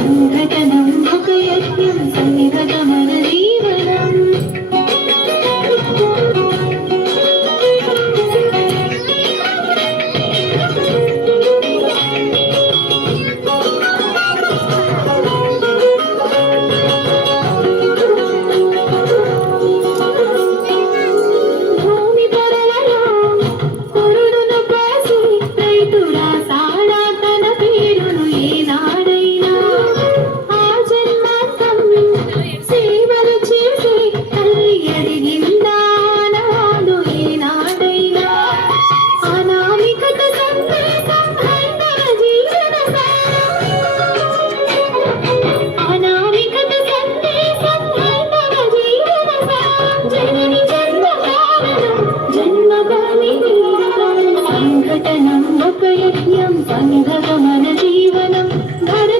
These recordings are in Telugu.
ಸಂಘಟನೆ సంఘటనం ఒక యజ్ఞం సంఘగ మన జీవనం భరత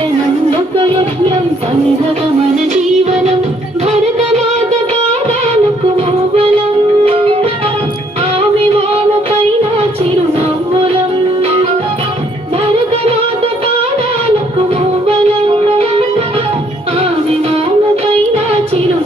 ప్రకటనం ఒక యజ్ఞం సంఘమ మన జీవనం భరతమాత పాదాలకు మూవలం. ఆమె వాన పైన చిరునవ్వులం భరతమాత పాదాలకు మూవలం ఆమె వాన పైన చిరు